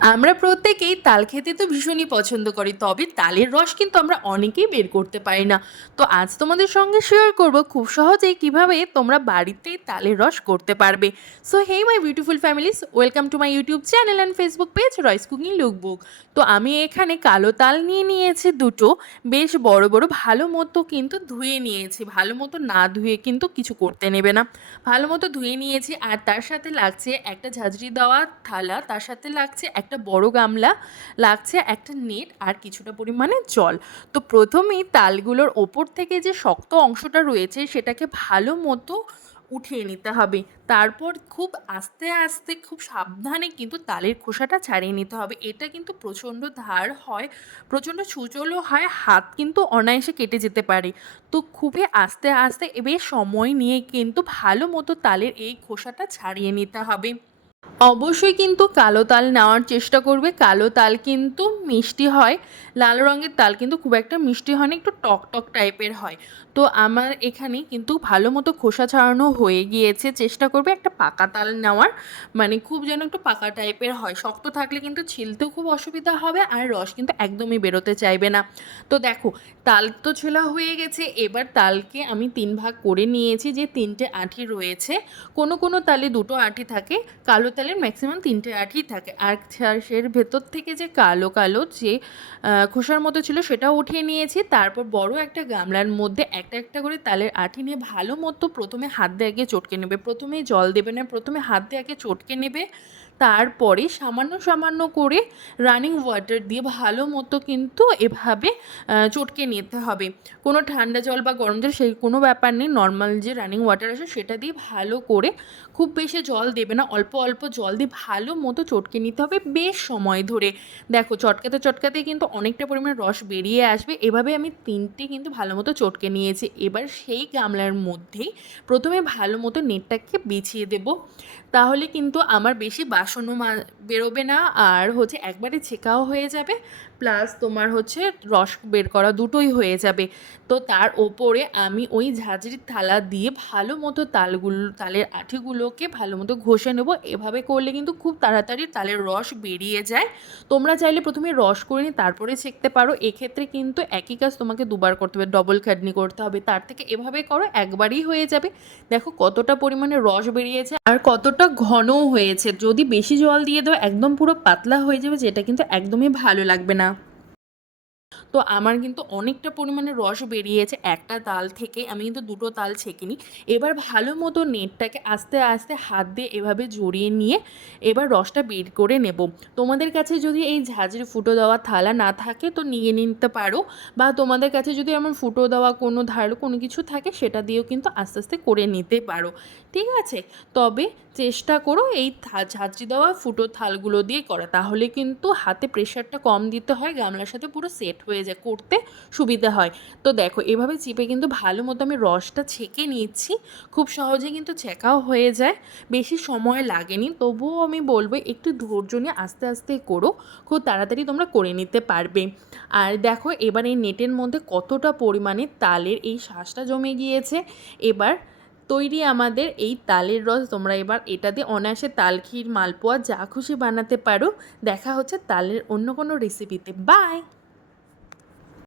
আমরা প্রত্যেকেই তাল খেতে তো ভীষণই পছন্দ করি, তবে তালের রস কিন্তু আমরা অনেকেই বের করতে পারি না। তো আজ তোমাদের সঙ্গে শেয়ার করব খুব সহজেই কিভাবে তোমরা বাড়িতেই তালের রস করতে পারবে। So hey my beautiful families, welcome to my YouTube channel and Facebook page Roy's cooking lookbook. তো আমি এখানে কালো তাল নিয়ে নিয়েছি দুটো, বেশ বড় বড়, ভালো মতো কিন্তু ধুয়ে নিয়েছি। ভালো মতো না ধুয়ে কিন্তু কিছু করতে নেবে না, ভালো মতো ধুয়ে নিয়েছি। আর তার সাথে লাগছে একটা ঝাঁঝরি দেওয়া থালা, তার সাথে লাগছে একটা বড় গামলা, লাগছে একটা নেট, আর কিছুটা পরিমাণে জল। তো প্রথমেই তালগুলোর ওপর থেকে যে শক্ত অংশটা রয়েছে সেটাকে ভালো মতো উঠিয়ে নিতে হবে। তারপর খুব আস্তে আস্তে, খুব সাবধানে কিন্তু তালের খোসাটা ছাড়িয়ে নিতে হবে। এটা কিন্তু প্রচণ্ড ধার হয়, প্রচণ্ড ছুঁচোলো হয়, হাত কিন্তু অনায়াসে কেটে যেতে পারে। তো খুবই আস্তে আস্তে বেশ সময় নিয়ে কিন্তু ভালো মতো তালের এই খোসাটা ছাড়িয়ে নিতে হবে। অবশ্যই কিন্তু কালো তাল নেওয়ার চেষ্টা করবে। কালো তাল কিন্তু মিষ্টি হয়, লাল রঙের তাল কিন্তু খুব একটা মিষ্টি হয় না, একটু টক টক টাইপের হয়। তো আমার এখানে কিন্তু ভালো মতো খোসা ছাড়ানো হয়ে গিয়েছে। চেষ্টা করবে একটা পাকা তাল নেওয়ার, মানে খুব যেন একটু পাকা টাইপের হয়। শক্ত থাকলে কিন্তু ছিলতেও খুব অসুবিধা হবে, আর রস কিন্তু একদমই বেরোতে চাইবে না। তো দেখো, তাল তো ছোলা হয়ে গেছে। এবার তালকে আমি ৩ ভাগ করে নিয়েছি, যে ৩টে আঁটি রয়েছে। কোনো কোনো তালে ২টো আঁটি থাকে, কালো তালের ম্যাক্সিমাম ৩টে আঁটি থাকে। আর এর ভেতর থেকে যে কালো কালো যে খোসার মতো ছিল সেটাও উঠিয়ে নিয়েছি। তারপর বড় একটা গামলার মধ্যে একটা একটা করে তালের আঁটি নিয়ে ভালো মতো প্রথমে হাত দিয়ে আগে চটকে নেবে। প্রথমেই জল দেবে না, প্রথমে হাত দিয়ে আগে চটকে নেবে। তারপরে সামান্য সামান্য করে রানিং ওয়াটার দিয়ে ভালো মতো কিন্তু এভাবে চটকে নিতে হবে। কোনো ঠান্ডা জল বা গরম জল সেই কোনো ব্যাপার নেই, নর্মাল যে রানিং ওয়াটার আছে সেটা দিয়ে ভালো করে, খুব বেশি জল দেবে না, অল্প অল্প জল দিয়ে ভালো মতো চটকে নিতে হবে বেশ সময় ধরে। দেখো, চটকাতে চটকাতে কিন্তু অনেকটা পরিমাণে রস বেরিয়ে আসবে। এভাবে আমি 3টে কিন্তু ভালো মতো চটকে নিয়েছি। এবার সেই গামলার মধ্যেই প্রথমে ভালো মতো নেটটাকে বিছিয়ে দেব, তাহলে কিন্তু আমার বেশি বাসনও বেরোবে না, আর হচ্ছে একবারে ছেঁকাও হয়ে যাবে, প্লাস তোমার হচ্ছে রস বের করা দুটোই হয়ে যাবে। তো তার ওপরে আমি ওই ঝাঁঝরির থালা দিয়ে ভালো মতো তালের আঁটিগুলোকে ভালো মতো ঘষে নেব। এভাবে করলে কিন্তু খুব তাড়াতাড়ি তালের রস বেরিয়ে যায়। তোমরা চাইলে প্রথমে রস করে নিয়ে তারপরে ছেঁকতে পারো, এক্ষেত্রে কিন্তু একই কাজ তোমাকে দুবার করতে হবে, ডবল খাটনি করতে হবে। তার থেকে এভাবে করো, একবারই হয়ে যাবে। দেখো কতটা পরিমাণে রস বেরিয়েছে আর কতটা ঘনও হয়েছে। যদি বেশি জল দিয়ে দাও একদম পুরো পাতলা হয়ে যাবে, যেটা কিন্তু একদমই ভালো লাগবে না। তো আমার কিন্তু অনেকটা পরিমাণে রস বেরিয়েছে একটা তাল থেকে, আমি কিন্তু দুটো তাল ছেঁকিনি। এবার ভালো মতো নেটটাকে আস্তে আস্তে হাত দিয়ে এভাবে জড়িয়ে নিয়ে এবার রসটা বের করে নেব। তোমাদের কাছে যদি এই ঝাঁঝরি ফুটো দেওয়া থালা না থাকে তো নিয়ে নিতে পারো, বা তোমাদের কাছে যদি এমন ফুটো দেওয়া কোনো ধারালো কোনো কিছু থাকে সেটা দিয়েও কিন্তু আস্তে আস্তে করে নিতে পারো, ঠিক আছে? তবে চেষ্টা করো এই ঝাঁঝরি দেওয়া ফুটো থালগুলো দিয়ে করা, তাহলে কিন্তু হাতে প্রেশারটা কম দিতে হয়, গামলার সাথে পুরো সেট হয়ে যায়, করতে সুবিধা হয়। তো দেখো, এভাবে চিপে কিন্তু ভালো মতো আমি রসটা ছেঁকে নিচ্ছি। খুব সহজে কিন্তু ছেঁকাও হয়ে যায়, বেশি সময় লাগেনি। তবুও আমি বলবো একটু ধৈর্য নিয়ে আস্তে আস্তে করো, খুব তাড়াতাড়ি তোমরা করে নিতে পারবে। আর দেখো, এবার এই নেটের মধ্যে কতটা পরিমাণে তালের এই শাঁসটা জমে গিয়েছে। এবার তৈরি আমাদের এই তালের রস। তোমরা এবার এটা দিয়ে অনায়াসে তাল ক্ষীর, মালপোয়া যা খুশি বানাতে পারো। দেখা হচ্ছে তালের অন্য কোনো রেসিপিতে। বাই।